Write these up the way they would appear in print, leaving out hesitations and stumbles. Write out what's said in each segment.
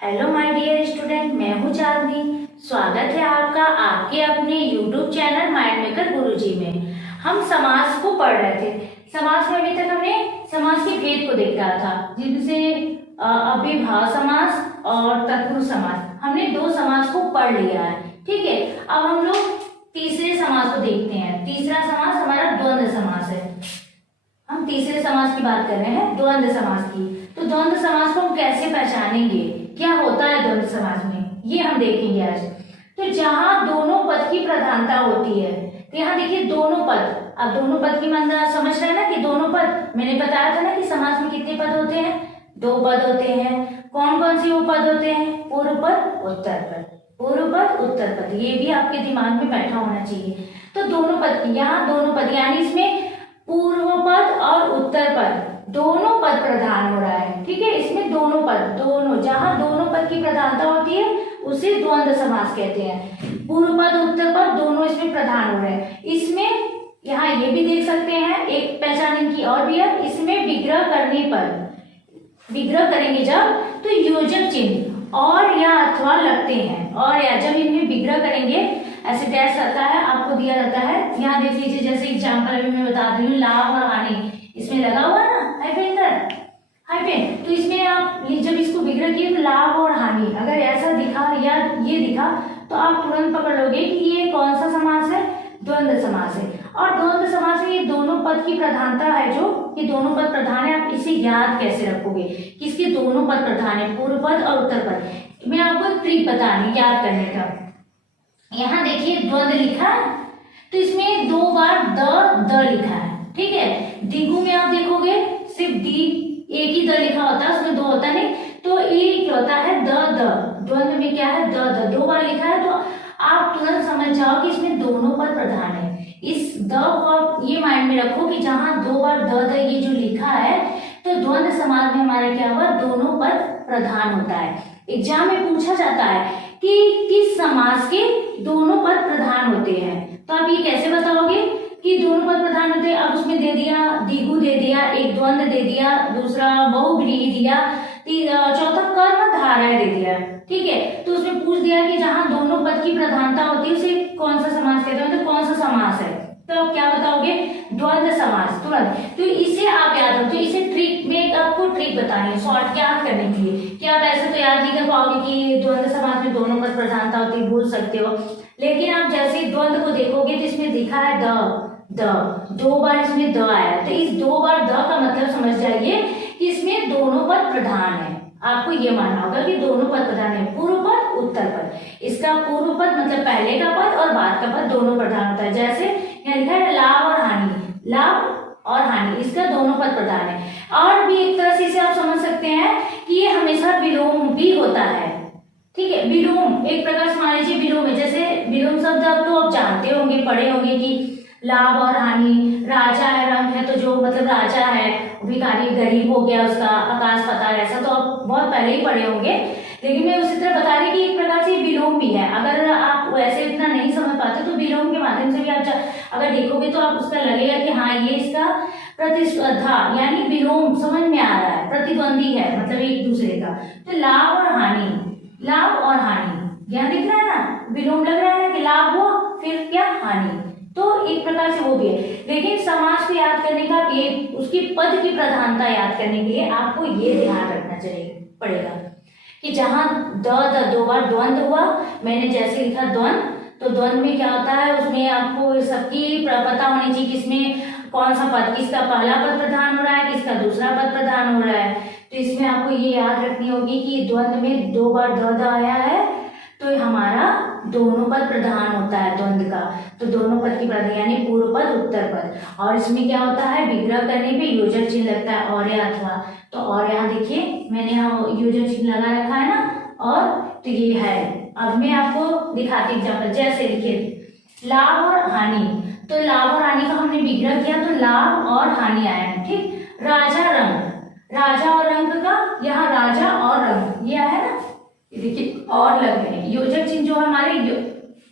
Hello my dear student, मैं हूँ चांदनी। स्वागत है आपका आपके अपने यूट्यूब चैनल माइंड मेकर गुरुजी में। हम समास को पढ़ रहे थे। समास में अभी तक हमने समास के भेद को देख रहा था, जिनसे अव्ययभाव समास और तत्पुरुष समास। हमने दो समास को पढ़ लिया है, ठीक है। अब हम लोग तीसरे समास को देखते हैं। तीसरा समास हमारा द्वंद्व समास है। हम तीसरे समास की बात कर रहे हैं, द्वंद्व समास की। तो द्वंद्व समास को हम कैसे पहचानेंगे, क्या होता है द्वंद्व समास में, ये हम देखेंगे आज। तो जहां दोनों पद की प्रधानता होती है, तो यहाँ देखिए दोनों पद। अब दोनों पद की मतलब समझ रहे हैं ना कि दोनों पद, मैंने बताया था ना कि समास में कितने पद होते हैं, दो पद होते हैं। कौन कौन से वो पद होते हैं? पूर्व पद, उत्तर पद। पूर्व पद, उत्तर पद, ये भी आपके दिमाग में बैठा होना चाहिए। तो दोनों पद, यहाँ दोनों पद, यानी इसमें पूर्व पद और उत्तर पद दोनों पद प्रधान हो रहा है, ठीक है। इसमें दोनों पद, दोनों, जहां दोनों पद की प्रधानता होती है उसे द्वंद्व समास कहते हैं। पूर्व पद उत्तर पद दोनों इसमें प्रधान हो रहे हैं। इसमें यहाँ ये भी देख सकते हैं, एक पहचान इनकी और भी है। इसमें विग्रह करने पर, विग्रह करेंगे जब, तो योजक चिन्ह और या अथवा लगते हैं। और या जब इनमें विग्रह करेंगे, ऐसे डैश रहता है, आपको दिया रहता है। यहाँ देख लीजिए, जैसे एग्जाम्पल अभी मैं बता रही हूँ, लाभ और हानि, इसमें लगा हुआ है ना हाइफेन, हाइफेन। तो इसमें आप जब इसको विग्रह किए तो लाभ और हानि अगर ऐसा दिखा या ये दिखा, तो आप तुरंत पकड़ लोगे कि ये कौन सा समास है, द्वंद्व समास है। और द्वंद्व समास में ये दोनों पद की प्रधानता है, जो ये दोनों पद प्रधान है। आप इसे याद कैसे रखोगे, किसके दोनों पद प्रधान है, पूर्व पद और उत्तर पद। मैं आपको एक ट्रिक बता रही याद करने का। यहाँ देखिए द्वंद्व लिखा है, तो इसमें दो बार द लिखा है, ठीक है। दिगु में आप देखोगे सिर्फ दी, एक ही द लिखा होता है, उसमें दो होता नहीं। तो ये क्या होता है, द। द्वंद्व में क्या है, द दो बार लिखा है। तो आप तुरंत समझ जाओ कि इसमें दोनों पद प्रधान है। इस द को आप ये माइंड में रखो कि जहां दो बार द ये जो लिखा है, तो द्वंद्व समास में हमारा क्या हुआ, दोनों पद प्रधान होता है। एग्जाम में पूछा जाता है कि किस समास के दोनों पद प्रधान होते हैं, तो आप ये कैसे बताओगे कि दोनों पद प्रधान होते हैं? अब उसमें दे दिया, दिगु दे दिया, एक द्वंद्व दे दिया, दूसरा बहुव्रीहि दिया, चौथा कर्मधारय दे दिया, ठीक है। तो उसमें पूछ दिया कि जहां दोनों पद की प्रधानता होती है उसे कौन सा समास कहते हैं, तो कौन सा समास है? तो आप क्या बताओगे, द्वंद्व समास, तुरंत। तो इसे आप याद रखो। तो इसे ट्रिक में आपको ट्रिक बतानी है शॉर्ट याद करने के लिए, कि आप ऐसे तो याद नहीं कर पाओगे कि द्वंद्व समास में दोनों पद प्रधानता होती है, भूल सकते हो। लेकिन आप जैसे द्वंद्व को देखोगे तो इसमें दिखा है द, दो बार इसमें द आया, तो इस दो बार द का मतलब समझ जाइए कि इसमें दोनों पद प्रधान है। आपको ये मानना होगा कि दोनों पद प्रधान है, पूर्व पद उत्तर पद। इसका पूर्व पद मतलब पहले का पद और बाद का पद दोनों प्रधान होता है। जैसे यहाँ लिखा है लाभ और हानि, लाभ और हानि, इसका दोनों पद प्रधान है। और भी एक तरह से इसे आप समझ सकते हैं कि ये हमेशा विलोम भी होता है, ठीक है। विलोम एक प्रकार से मान लीजिए विलोम है। जैसे विलोम शब्द अब तो आप जानते होंगे, पढ़े होंगे कि लाभ और हानि, राजा है, रंग है, तो जो मतलब राजा है, भिखारी गरीब हो गया, उसका आकाश पताल, ऐसा तो आप बहुत पहले ही पढ़े होंगे। लेकिन मैं उसी तरह बता रही कि एक प्रकार से विलोम भी है। अगर आप वैसे इतना नहीं समझ पाते तो विलोम के माध्यम से भी आप अगर देखोगे तो आप उसका लगेगा कि हाँ ये इसका प्रतिस्पर्धा यानी विलोम समझ में आ रहा है, प्रतिद्वंदी है, मतलब एक दूसरे का। तो लाभ और हानि, लाभ और हानि यहाँ दिख रहा है ना, विलोम लग रहा है ना कि लाभ हुआ फिर क्या हानि, तो एक प्रकार से वो भी है। लेकिन समास को याद करने का ये उसकी पद की प्रधानता याद करने के लिए आपको ये ध्यान रखना चाहिए पड़ेगा कि जहां द दो बार द्वंद्व हुआ, मैंने जैसे लिखा द्वंद्व, तो द्वंद्व में क्या होता है, उसमें आपको सबकी पता होनी चाहिए किसमें कौन सा पद, किसका पहला पद प्रधान हो रहा है, किसका दूसरा पद प्रधान हो रहा है। तो इसमें आपको ये याद रखनी होगी कि द्वंद्व में दो बार द आया है, तो हमारा दोनों पद प्रधान होता है द्वंद्व का। तो दोनों पद की प्रधान यानी पूर्व पद उत्तर पद। और इसमें क्या होता है, विग्रह करने पे योजक चिन्ह लगता है, और या अथवा। तो और यहाँ देखिए मैंने यहाँ योजक चिन्ह लगा रखा है ना, और तो ये है। अब मैं आपको दिखाती एग्जाम्पल, जैसे लिखिए लाभ और हानि। तो लाभ और हानि का हमने विग्रह किया, तो लाभ और हानि आया है, ठीक। राजा रंग, राजा और रंग का, यहाँ राजा और रंग ये आया है ना, देखिए और लग रहे हैं योजक चिन्ह जो हमारे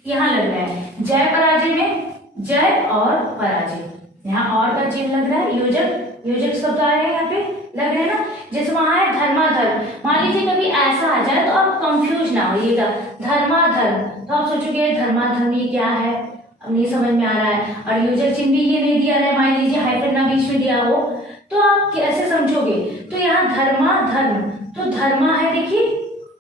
यहाँ लग रहा है। जय पराजय में जय और पराजय, यहाँ और का चिन्ह लग रहा है, योजक शब्द आ रहे हैं यहाँ पे लग रहे हैं ना। जैसे वहां है धर्माधर्म, मान लीजिए कभी ऐसा आ जाए तो आप पढ़िएगा। धर्माधर्म, तो आप सोचोगे धर्माधर्म ये क्या है, अब नहीं समझ में आ रहा है, और योजक चिन्ह भी ये नहीं दिया रहा है, मान लीजिए हाइफन ना बीच में दिया हो तो आप कैसे समझोगे। तो यहाँ धर्माधर्म, तो धर्मा है, देखिए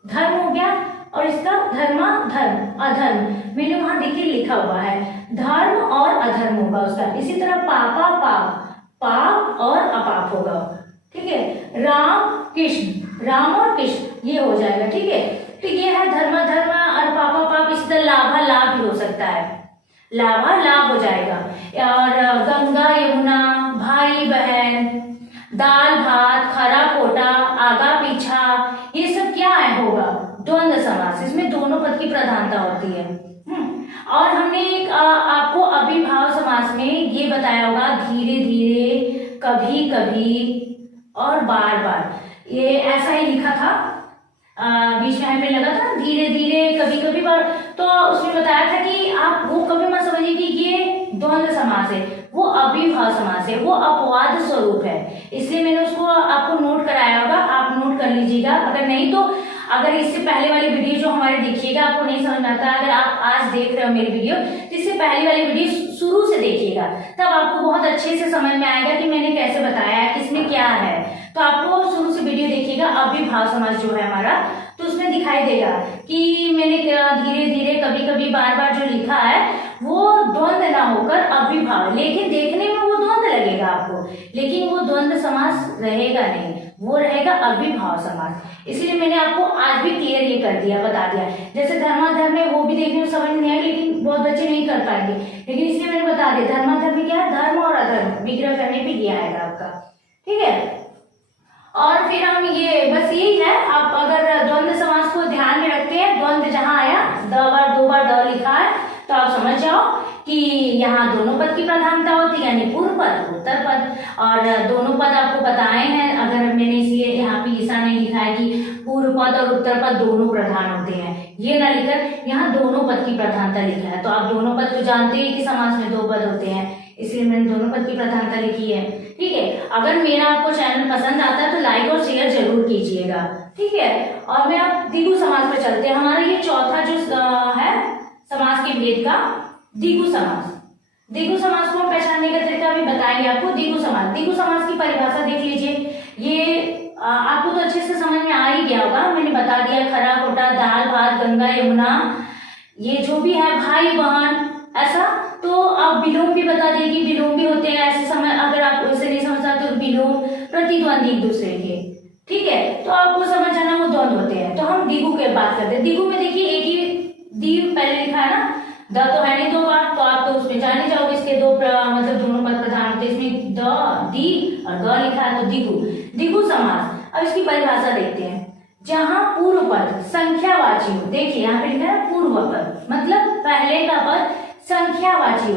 धर्म हो गया, और इसका धर्मा धर्म अधर्म, मैंने वहां देखिए लिखा हुआ है धर्म और अधर्म होगा उसका। इसी तरह पापा पाप, पाप और अपाप होगा, ठीक है। राम कृष्ण, राम और कृष्ण ये हो जाएगा, ठीक है। तो ये है धर्म धर्म और पापा पाप। इसी तरह लाभा लाभ भी हो सकता है, लाभा लाभ हो जाएगा। और गंगा यमुना, भाई बहन, दाल भात, खरा खोटा, आगा पीछा, ये सब क्या है होगा द्वंद्व समास। इसमें दोनों पद की प्रधानता होती है। और हमने एक आपको अभिभाव समास में ये बताया होगा धीरे धीरे, कभी कभी और बार बार, ये ऐसा ही लिखा था, बीच में हमें लगा था धीरे धीरे कभी कभी बार। तो उसमें बताया था कि आप वो कभी मत समझिए कि ये द्वंद्व समास है, वो अभिभाव समास है, वो अपवाद स्वरूप है, इसलिए मैंने उसको आपको नोट कराया होगा, आप नोट कर लीजिएगा। अगर नहीं तो अगर इससे पहले वाली वीडियो जो हमारे देखिएगा आपको नहीं समझ में आता, अगर आप आज देख रहे हो मेरी वीडियो तो इससे पहले वाली वीडियो शुरू से देखिएगा, तब आपको बहुत अच्छे से समझ में आएगा कि मैंने कैसे बताया है, किसमें क्या है। तो आपको शुरू से वीडियो देखिएगा, अभिभाव समास जो है हमारा, तो उसमें दिखाई देगा कि मैंने धीरे धीरे कभी कभी बार बार जो लिखा है वो द्वंद्व ना होकर अभिभाव, लेकिन देखने में वो द्वंद्व लगेगा आपको, लेकिन वो द्वंद्व समास रहेगा नहीं, वो रहेगा अभिभाव समास। इसलिए मैंने आपको आज भी क्लियर ये कर दिया, बता दिया। जैसे धर्माधर्म है वो भी देखने में समझ नहीं आएगा, लेकिन बहुत बच्चे नहीं कर पाएंगे, लेकिन इसलिए मैंने बता दिया धर्माधर्म क्या है, धर्म और अधर्म विग्रह करने पे ये आएगा आपका, ठीक है। और फिर हम ये बस यही है, आप अगर द्वंद्व समास को ध्यान में रखते हैं, द्वंद्व जहां आया दो बार द लिखा है, तो आप समझ जाओ कि यहाँ दोनों पद की प्रधानता होती है, यानी पूर्व पद उत्तर पद, और दोनों पद आपको बताए हैं। अगर मैंने इसलिए यहाँ पे ऐसा नहीं लिखा है कि पूर्व पद और उत्तर पद दोनों प्रधान होते हैं, ये ना लिखकर यहाँ दोनों पद की प्रधानता लिखा है। तो आप दोनों पद तो जानते हैं कि समास में दो पद होते हैं, इसलिए मैंने दोनों पद की प्रधानता लिखी है, ठीक है। अगर मेरा आपको चैनल पसंद आता है तो लाइक और शेयर जरूर कीजिएगा, ठीक है। और मैं आप द्विगु समास पर चलते हैं। हमारा ये चौथा जो है समास के भेद का द्विगु समास। द्विगु समास को हम पहचानने का तरीका भी बताएंगे आपको। द्विगु समास की परिभाषा देख लीजिए, ये आपको तो अच्छे से समझ में आ ही गया होगा, मैंने बता दिया खरा खोटा, दाल भात, गंगा यमुना, ये जो भी है भाई बहन ऐसा। तो आप विलोम भी बता दिए कि विलोम भी होते हैं ऐसे समय, अगर आप उसे नहीं समझ सकते तो विलोम प्रतिद्वंदी एक दूसरे के, ठीक है। तो आपको समझ आना वो द्वंद्व होते हैं। तो हम द्विगु की बात करते हैं। द्विगु में देखिए एक ही द्विगु पहले लिखा है ना, द तो है नहीं दो बार, तो आप तो उसमें जान ही जाओगे इसके दो मतलब दोनों पद प्रधान होते हैं, इसमें द दी और ग लिखा है, तो द्विगु। द्विगु समास, अब इसकी परिभाषा देखते हैं। जहां पूर्व पद संख्यावाची हो, देखिए यहाँ पे लिखा है पूर्व पद, मतलब पहले का पद संख्यावाची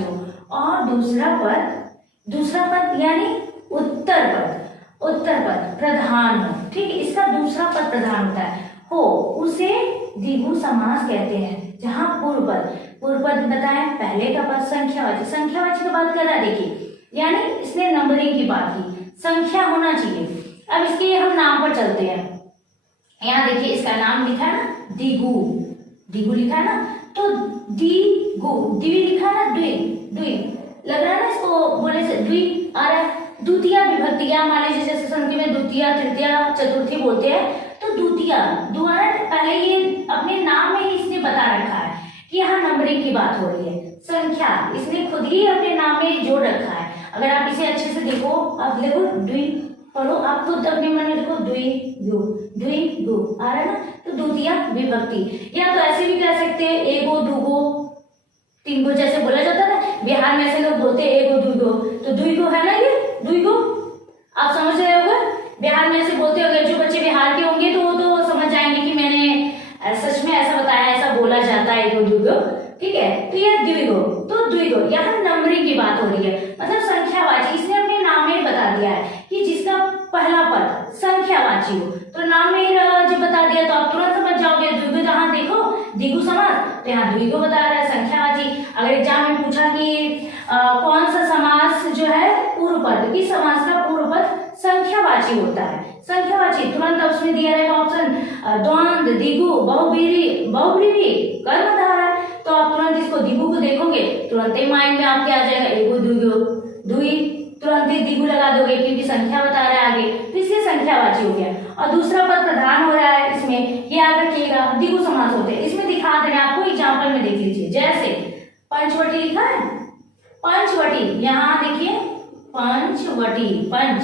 हो, और दूसरा पद यानी उत्तर पद प्रधान हो, ठीक है। इसका दूसरा पद प्रधान होता है हो, उसे द्विगु समास कहते हैं। जहां पूर्व पद बताएं, पहले का पद संख्यावाची का बात कर रहा है, देखिए यानी इसने नंबरिंग की बात की, संख्या होना चाहिए। अब इसके हम नाम पर चलते हैं। यहाँ देखिए इसका नाम लिखा है ना द्विगु लिखा है ना, तो द्वि लिखा है ना, द्वि लग रहा है ना, इसको बोलने से द्वि आ रहा है। द्वितीय विभक्ति, या मान लीजिए जैसे संख्या में द्वितीय तृतीय चतुर्थी बोलते हैं, तो द्वितीय द्वारा पहले ये अपने नाम में ही इसने बता रखा है कि यहाँ नंबरिंग की बात हो रही है। संख्या इसने खुद ही अपने नाम में जोड़ रखा है। अगर आप इसे अच्छे से देखो, आप देखो द्वि पढ़ो, आप खुद अपने मन में देखो द्विगु आ रहा है ना, तो द्वितीय विभक्ति। या तो ऐसे भी कह सकते हैं एगो दुगो तीनगो, जैसे बोला जाता है ना बिहार में, ऐसे लोग बोलते हैं एगो दुगो, तो द्विगु है ना, ये द्विगु आप समझ रहे होंगे। बिहार में ऐसे बोलते होंगे, जो बच्चे बिहार के होंगे तो वो तो समझ जाएंगे कि मैंने सच में ऐसा बताया, ऐसा बोला जाता है एगो दुगो, ठीक है। तो यह द्विगु, यहाँ नंबरिंग की बात हो रही है, मतलब संख्यावाची। इसने अपने नाम में बता दिया है कि जिसका पहला पद संख्यावाची हो, तो नाम में जब बता दिया तो आप तुरंत समझ जाओगे। द्विगु जहाँ देखो द्विगु समास, तो यहाँ द्विगु बता रहा है संख्यावाची। अगर एग्जाम में पूछा कि कौन सा समास जो है पूर्व पद, किस समास का पूर्व पद संख्यावाची होता है, संख्यावाची, तुरंत उसमें दिया रहेगा ऑप्शन द्वंद, दिगु, बहुब्रीहि, कर्मधारय। तो आप तुरंत इसको दिगु को देखोगे, तुरंत ही माइंड में आपके आ जाएगा एगो, दुगो, दुई, तुरंत ही दिगु लगा दोगे क्योंकि संख्या बता रहा है आगे, तो इसलिए संख्यावाची हो गया। और दूसरा पद प्रधान हो रहा है इसमें, ये याद रखिएगा, दिगु समास होते हैं। इसमें दिखा दे रहे हैं आपको, एग्जाम्पल में देख लीजिए। जैसे पंचवटी लिखा है, पंचवटी, यहाँ देखिए पंचवटी, पंच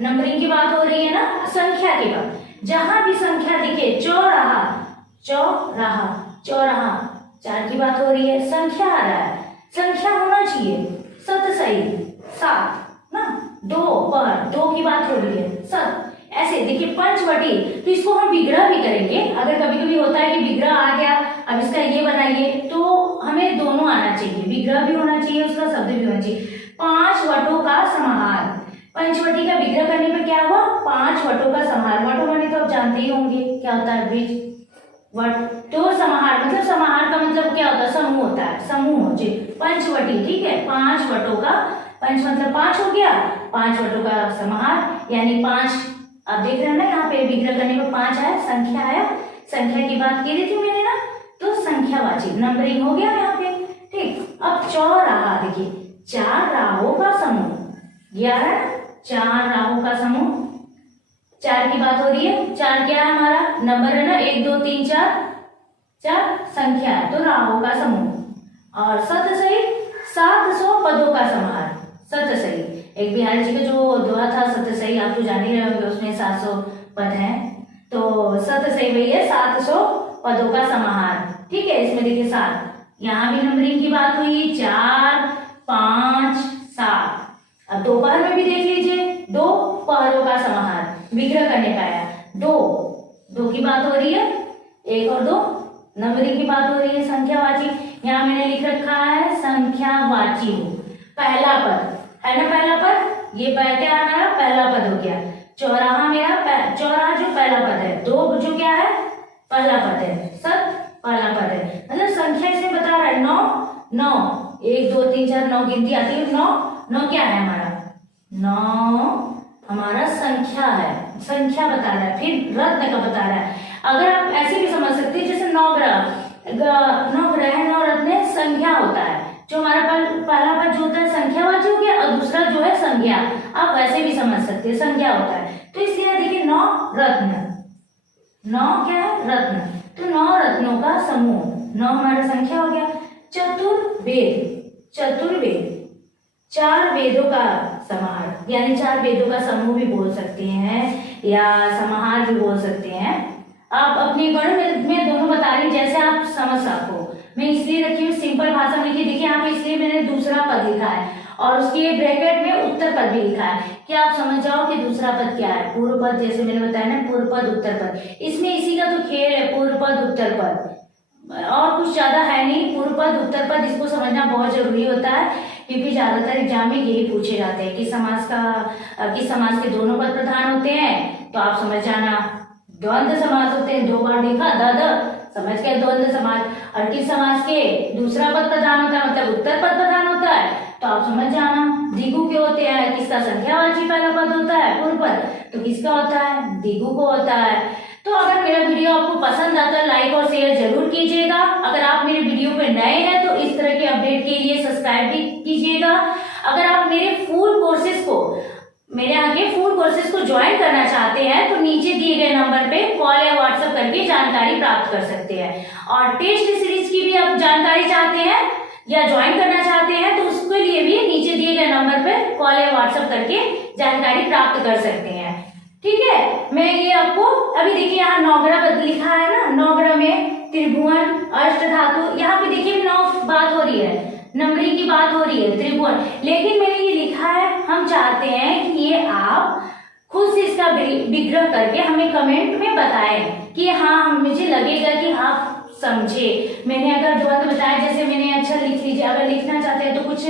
नंबरिंग की बात हो रही है ना, संख्या की बात। जहां भी संख्या दिखे, चौराहा, चौराहा, चौराहा, चार की बात हो रही है, संख्या आ रहा है, संख्या होना चाहिए सत सही, सात ना, दो पर, दो की बात हो रही है, सत। ऐसे देखिए पंचवटी, तो इसको हम विग्रह भी करेंगे। अगर कभी कभी होता है कि विग्रह आ गया, अब इसका ये बनाइए, तो हमें दोनों आना चाहिए, विग्रह भी होना चाहिए, उसका शब्द भी होना चाहिए। पांच वटों का समाहार, पंचवटी का विग्रह करने पे क्या हुआ, पांच वटों का समाहार। वटों माने तो आप जानते ही होंगे क्या होता है, ब्रिज, वट, तो समाहार मतलब, समाहार का मतलब क्या होता है, समूह होता है, समूह जी, पंचवटी, ठीक है, पांच वटों का, पंच मतलब पांच हो गया, पांच वटों का समाहार, यानी पांच। आप देख रहे हैं ना यहाँ पे विग्रह करने पर पांच आया, संख्या आया, संख्या की बात की रही थी मैंने ना, तो संख्यावाची नंबरिंग हो गया यहाँ पे, ठीक। अब चौराहा देखिए, चार राहों का समूह, 11, चार राहों का समूह, चार की बात हो रही है, चार क्या है हमारा नंबर है ना, 1 2 3 4, चार संख्या है, तो राहों का समूह। और सत सही 700 पदों का समाहार, सत सही, एक बिहारी जी का जो दोहा था सत सही, आप तो जान ही रहे होंगे, उसमें 700 पद हैं, तो सत सही वही है 700 पदों का समाहार, ठीक है। इसमें देखिए 7, यहाँ भी नंबरिंग की बात हुई, 4 5 7। अब दोपहर में भी देख लीजिए, दो पहरों का समाहार, विग्रह करने का आया, दो की बात हो रही है, 1 और 2 नंबरिंग की बात हो रही है, संख्यावाची। यहाँ मैंने लिख रखा है संख्यावाची हो, पहला पद है ना, पहला पद, ये क्या है हमारा पहला पद हो गया। चौराहा मेरा चौराहा जो पहला पद है, दो जो क्या है पहला पद है, सत पहला पद है, मतलब संख्या इसमें बता रहा है 9 9, 1 2 3 4 9 गिनती आती है, 9 क्या है हमारा, 9 हमारा संख्या है, संख्या बता रहा है। फिर रत्न का बता रहा है, अगर आप ऐसे भी समझ सकते हैं जैसे नौ ग्रह है, नौ रत्न संख्या होता है, जो हमारा पहला पद जो होता है संख्यावाची हो गया, और दूसरा जो है संज्ञा, आप वैसे भी समझ सकते हैं, संज्ञा होता है। तो इसलिए देखिए 9 रत्न, 9 क्या है रत्न, तो 9 रत्नों का समूह, 9 हमारा संख्या हो गया। चतुर्वेद, चतुर्वेद 4 वेदों का समाहार, यानी 4 वेदों का समूह भी बोल सकते हैं या समाहार भी बोल सकते हैं। आप अपने गणों में दोनों बता रही जैसे आप समझ सको, मैं इसलिए रखी हूँ सिंपल भाषा में लिखी, देखिए यहाँ पे इसलिए मैंने दूसरा पद लिखा है और उसके ब्रैकेट में उत्तर पद भी लिखा है कि आप समझ जाओ कि दूसरा पद क्या है। पूर्व पद जैसे मैंने बताया ना, पूर्व पद उत्तर पद, इसमें इसी का तो खेल है, पूर्व पद उत्तर पद, और कुछ ज्यादा है नहीं। पूर्व पद उत्तर पद इसको समझना बहुत जरूरी होता है, क्योंकि ज्यादातर एग्जाम में यही पूछे जाते हैं कि किस समास के दोनों पद प्रधान होते हैं, तो आप समझ जाना। द्वंद्व समास होते हैं, 2 बार देखा, द समझ गए द्वंद्व समास। और किस समास के दूसरा पद प्रधान होता है, मतलब उत्तर पद प्रधान होता है, तो आप समझ जाना। दिगु के होते हैं, किसका संख्यावाची पहला पद होता है पूर्व पद, तो किसका होता है दिगु को होता है। तो अगर मेरा वीडियो आपको पसंद आता है लाइक और शेयर जरूर कीजिएगा। अगर आप मेरे वीडियो पे नए हैं तो इस तरह के अपडेट के लिए सब्सक्राइब भी कीजिएगा। अगर आप मेरे फुल कोर्सेज को ज्वाइन करना चाहते हैं तो नीचे दिए गए नंबर पे कॉल या व्हाट्सएप करके जानकारी प्राप्त कर सकते हैं। और टेस्ट सीरीज की भी आप जानकारी चाहते हैं या ज्वाइन करना चाहते हैं तो उसके लिए भी नीचे दिए गए नंबर पे कॉल या व्हाट्सएप करके जानकारी प्राप्त कर सकते हैं। ठीक है, मैं ये आपको अभी देखिए यहाँ नौग्रह लिखा है ना, नौग्रह में त्रिभुवन अष्ट धातु, यहाँ पे देखिए 9 बात हो रही है, नंबरिंग की बात हो रही है, त्रिभुवन, लेकिन मैंने ये लिखा है, हम चाहते हैं कि ये आप खुद से इसका विग्रह करके हमें कमेंट में बताएं कि हाँ मुझे लगेगा कि आप समझे। मैंने अगर द्वंद्व बताया, जैसे मैंने अच्छा लिख लीजिए, अगर लिखना चाहते हैं तो कुछ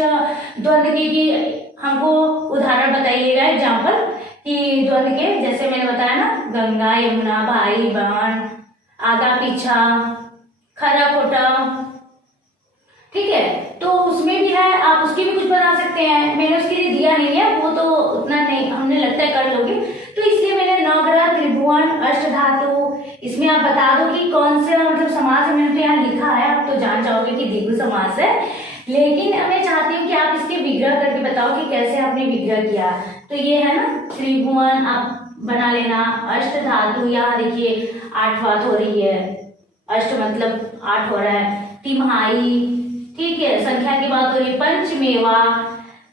द्वंद्व की हमको उदाहरण बताइएगा, एग्जाम्पल कि द्वंद्व के, जैसे मैंने बताया ना, गंगा यमुना, भाई बहन, आगा पीछा, खरा खोटा, ठीक है, तो उसमें भी है, आप उसकी भी कुछ बना सकते हैं। मैंने उसके लिए दिया नहीं है, वो तो उतना नहीं, हमने लगता है कर लोगे, तो इसलिए मैंने नवग्रह, त्रिभुवन, अष्टधातु, इसमें आप बता दो कि कौन से मतलब समास है। मैंने तो यहाँ लिखा है, आप तो जान जाओगे कि द्विगु समास है, लेकिन मैं चाहती हूँ कि आप इसके विग्रह करके बताओ कि कैसे आपने विग्रह किया। तो ये है ना त्रिभुवन, आप बना लेना। अष्टधातु, यहाँ देखिए 8 बात हो रही है, अष्ट मतलब 8 हो रहा है। तिमाही, ठीक है, संख्या की बात हो रही है। पंचमेवा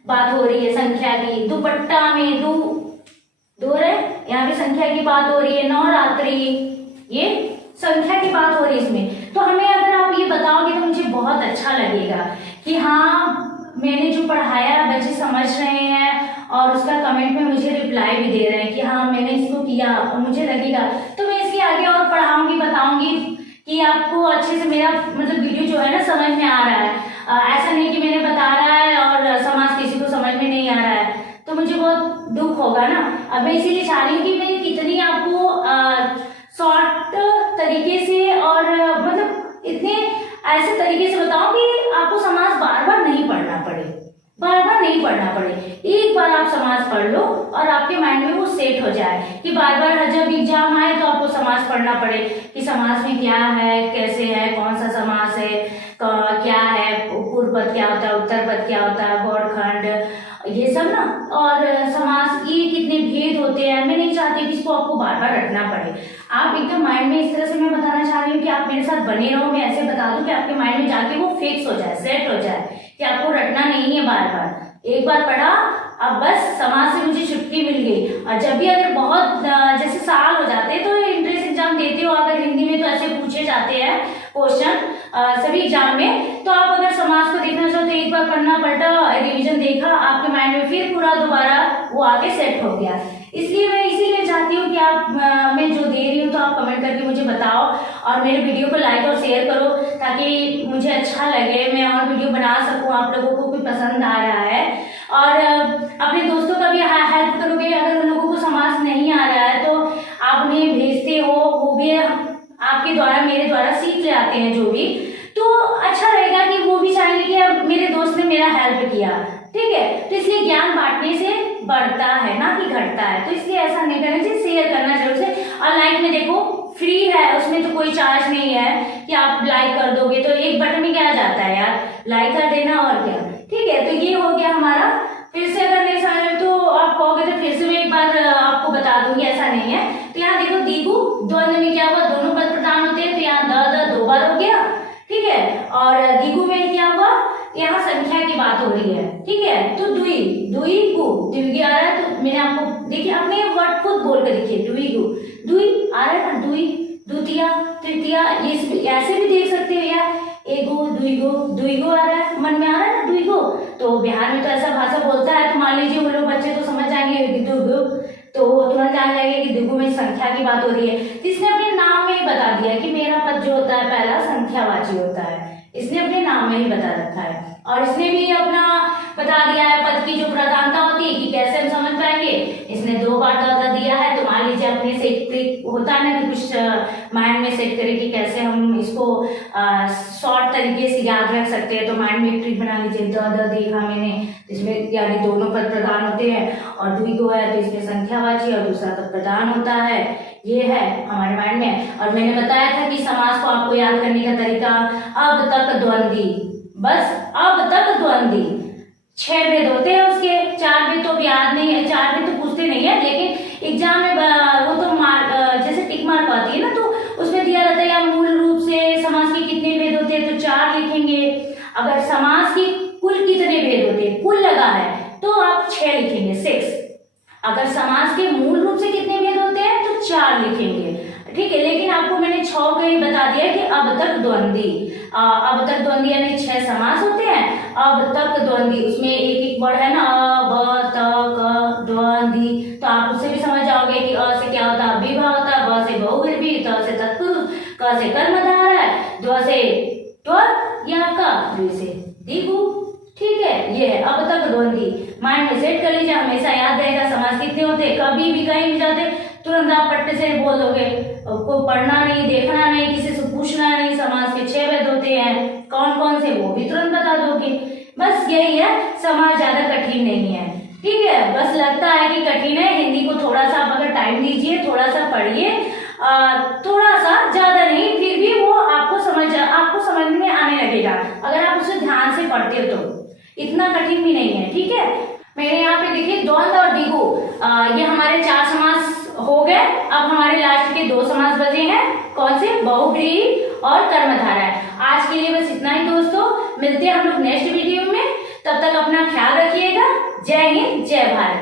बात हो रही है संख्या की। दुपट्टा में दो रहे, यहाँ पे संख्या की बात हो रही है। नवरात्रि, ये संख्या की बात हो रही है इसमें। तो हमें अगर आप ये बताओगे तो मुझे बहुत अच्छा लगेगा कि हाँ मैंने जो पढ़ाया बच्चे समझ रहे हैं और उसका कमेंट में मुझे रिप्लाई भी दे रहे हैं कि हाँ मैंने इसको किया, और मुझे लगेगा तो मैं इसके आगे और पढ़ाऊंगी, बताऊंगी कि आपको अच्छे से मेरा मतलब वीडियो जो है ना समझ में आ रहा है। ऐसा नहीं कि मैंने बता रहा है और समाज किसी को समझ में नहीं आ रहा है, तो मुझे बहुत दुख होगा ना। अब मैं इसीलिए चाह रही हूँ कि मैं कितनी आपको शॉर्ट तरीके से और मतलब इतने ऐसे तरीके से बताऊं कि आपको समाज बार बार नहीं पढ़ना पड़े, बार बार नहीं पढ़ना पड़े। एक बार आप समाज पढ़ लो और आपके माइंड में वो सेट हो जाए कि बार बार जब एग्जाम आए तो आपको समाज पढ़ना पड़े कि समाज में क्या है, कैसे है, कौन सा समास है, क्या है, पूर्व पद क्या होता है, उत्तर पद क्या होता है, गौड़खंड, ये सब ना, और समास ये कितने भेद होते हैं। मैं नहीं चाहती कि इसको आपको बार बार रटना पड़े। आप एकदम माइंड में इस तरह से मैं बताना चाह रही हूँ कि आप मेरे साथ बने रहो। मैं ऐसे बता दूं कि आपके माइंड में जाके वो फिक्स हो जाए, सेट हो जाए कि आपको रटना नहीं है बार बार। एक बार पढ़ा, अब बस समाज से मुझे छुट्टी मिल गई। और जब भी अगर बहुत जैसे साल हो जाते हैं तो एंट्रेंस एग्जाम देते हो अगर हिंदी में, तो ऐसे पूछे जाते हैं क्वेश्चन सभी एग्जाम में, तो आप अगर समाज को देखना चाहो तो एक बार पढ़ना पलटा, रिवीजन देखा, आपके माइंड में फिर पूरा दोबारा वो आके सेट हो गया। इसलिए मैं इसीलिए चाहती हूँ कि आप मैं जो दे रही हूँ तो आप कमेंट करके मुझे बताओ और मेरे वीडियो को लाइक और शेयर करो ताकि मुझे अच्छा लगे, मैं और वीडियो बना सकूँ, आप लोगों को भी पसंद आ रहा है। और अपने दोस्तों का भी हेल्प करोगे। अगर उन लोगों को समाज नहीं आ रहा है तो आप उन्हें भेजते हो, वो भी आपके द्वारा मेरे द्वारा सीख ले आते हैं जो भी, तो अच्छा रहेगा कि वो भी चाहेंगे कि अब मेरे दोस्त ने मेरा हेल्प किया, ठीक है। तो इसलिए ज्ञान बांटने से बढ़ता है ना कि घटता है, तो इसलिए ऐसा नहीं करना चाहिए, शेयर करना जरूर से। और लाइक में देखो फ्री है, उसमें तो कोई चार्ज नहीं है कि आप लाइक कर दोगे तो एक बटन में क्या जाता है यार, लाइक कर देना और क्या, ठीक है। तो ये हो गया हमारा। फिर से अगर नहीं समझ तो आप कहोगे तो फिर से मैं एक बार आपको बता दूंगी, ऐसा नहीं है। तो यहाँ देखो द्विगु द्वंद्व में क्या हुआ, दोनों पद प्रधान होते हैं, तो यहाँ द 2 बार हो गया, ठीक है। और द्विगु में क्या हुआ, यहाँ संख्या की बात हो रही है, ठीक है। तो द्विगु द्विगु आ रहा है, तो मैंने आपको देखिए, आपने वर्ड खुद बोल कर देखिए, द्विगु द्वि आ रहा है ना, द्वितीया तृतीया, ये ऐसे भी देख सकते हो यार, एगो द्विगु आ रहा है, मन में आ रहा है ना द्विगु। तो बिहार में तो ऐसा भाषा बोलता है, तो मान लीजिए वो लोग बच्चे तो समझ जाएंगे द्विगु, तो वो तुरंत जान जाएंगे कि द्विगु में संख्या की बात हो रही है। इसने अपने नाम में ही बता दिया कि मेरा पद जो होता है पहला संख्यावाची होता है, इसने अपने नाम में ही बता रखा है। और इसने भी अपना बता दिया है पद की जो प्रधानता होती है कि कैसे हम समझ पाएंगे, इसने 2 बार बता दिया है। तो मान लीजिए अपने से ट्रिक होता है ना कि कुछ माइंड में सेट करें कि कैसे हम इसको शॉर्ट तरीके से याद रख सकते हैं, तो माइंड में एक ट्रिक बना लीजिए, द देखा मैंने, इसमें यानी दोनों पद प्रधान होते हैं, और द्विगु है तो इसमें संख्यावाची और दूसरा पद प्रधान होता है, ये है हमारे माइंड में। और मैंने बताया था कि समास को आपको याद करने का तरीका, अब तक द्वंद्वी, बस अब तक द्वंद्वी, 6 भेद होते हैं उसके, 4 भेद तो याद नहीं है, 4 भेद तो पूछते नहीं है, लेकिन एग्जाम में वो तो जैसे टिक मार्क आती है ना, तो उसमें दिया रहता है या मूल रूप से समास के कितने भेद होते हैं, तो 4 लिखेंगे। अगर समास के कुल कितने भेद होते हैं, कुल लगा है, तो आप 6 लिखेंगे, 6। अगर समास के मूल रूप से कितने भेद होते हैं तो 4 लिखेंगे, ठीक है। लेकिन आपको मैंने 6 का ही बता दिया कि अब तक द्वंद्वी, अब तक द्वंद्वी यानी 6 समास होते हैं, अब तक द्वंद्वी, उसमें एक वर्ड है ना, अब तक द्वंद्वी, तो आप उससे भी समझ जाओगे कि अ से क्या होता है, विभा होता है, ब से बहुव्रीहि, त से तत्पुरुष, क से कर्मधारय है, द्व से त्वत् या का, द्वि से द्विगु, ठीक है। ये है अब तक द्वंद्वी, माइंड में सेट कर लीजिए, हमेशा याद रहेगा समास कितने होते, कभी भी कहीं भी जाते तुरंत आप पट्टे से बोल दोगे, को पढ़ना नहीं, देखना नहीं, किसी से पूछना नहीं, समास के 6 भेद होते हैं, कौन कौन से वो भी तुरंत बता दोगे। बस यही है, समास ज्यादा कठिन नहीं है, ठीक है, बस लगता है कि कठिन है। हिंदी को थोड़ा सा आप अगर टाइम दीजिए, थोड़ा सा पढ़िए, थोड़ा सा, ज्यादा नहीं, फिर भी वो आपको समझ में आने लगेगा अगर आप उसे ध्यान से पढ़ते हो तो। इतना कठिन भी नहीं है, ठीक है। मेरे यहाँ पे देखिए द्वंद्व और द्विगु, ये हमारे 4 समास हो गए। अब हमारे लास्ट के 2 समास बचे हैं, कौन से? बहुव्रीहि और कर्मधारय। आज के लिए बस इतना ही दोस्तों, मिलते हैं हम लोग नेक्स्ट वीडियो में। तब तक अपना ख्याल रखिएगा। जय हिंद, जय भारत।